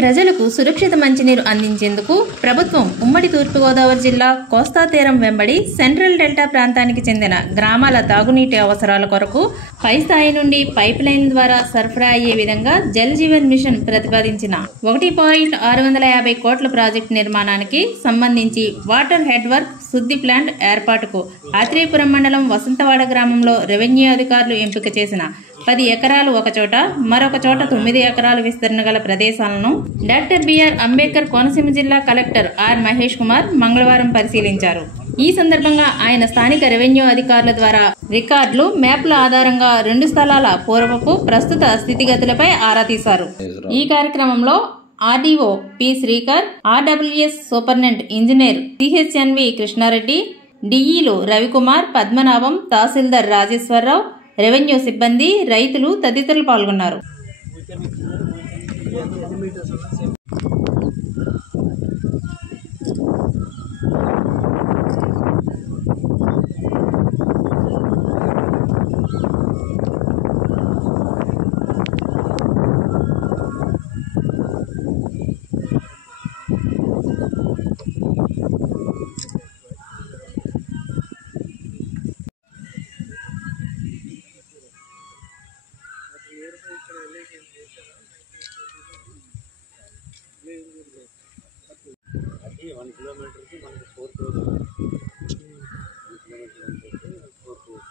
ప్రజలకు సురక్షిత మంచినీరు అందించేందుకు ప్రభుత్వం ఉమ్మడి తూర్పుగోదావరి జిల్లా కోస్తా తీరం వెంబడి సెంట్రల్ డెల్టా ప్రాంతానికి చెందిన గ్రామాల తాగునీటి అవసరాల కొరకు పై స్థాయి నుండి పైప్ లైన్ ద్వారా సరఫరా అయ్యే విధంగా జల్ జీవన్ మిషన్ ప్రతిపాదించిన 1.650 కోట్ల ప్రాజెక్టు నిర్మాణానికి సంబంధించి వాటర్ హెడ్ వర్క్ శుద్ధి ప్లాంట్ ఏర్పాటుకు ఆత్రేయపురం మండలం వసంతవాడ గ్రామంలో రెవెన్యూ అధికారులు ఎంపిక చేసిన 10 ఎకరాలు ఒక చోట మరొక చోట 9 ఎకరాల విస్తరణ గల ప్రదేశాలను డాక్టర్ బిఆర్ అంబేద్కర్ కోనసీమ జిల్లా కలెక్టర్ ఆర్ మహేష్ కుమార్ మంగళవారం పరిశీలించారు. ఈ సందర్భంగా ఆయన స్థానిక రెవెన్యూ అధికారుల ద్వారా రికార్డులు మ్యాప్ల ఆధారంగా 2 స్థలాల పూర్వపు ప్రస్తుత స్థితిగతులపై ఆరా తీశారు. ఈ కార్యక్రమంలో RDO P Srikar, RWS superintendent engineer CHNV Krishnareddy, డిఈలు రవికుమార్, పద్మనాభం, తహసీల్దార్ రాజేశ్వరరావు, రెవెన్యూ సిబ్బంది, రైతులు తదితరులు పాల్గొన్నారు. అది 1 కిలోమీటర్కి మనకి 4 crores 1 కిలోమీటర్ 4 crores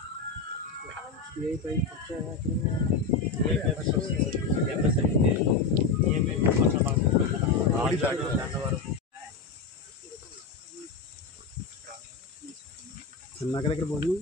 దగ్గర భోజనం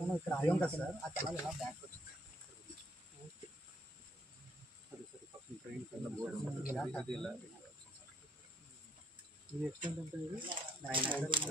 మనం ఇక్కడ ఆయం కదా సార్ ఆ కెనాల్ ఎలా బ్యాక్ వచ్చింది ట్రైన్ కింద బోర్డు ఇలా ఇది ఎక్స్టెంట్ ఎంత ఇది 911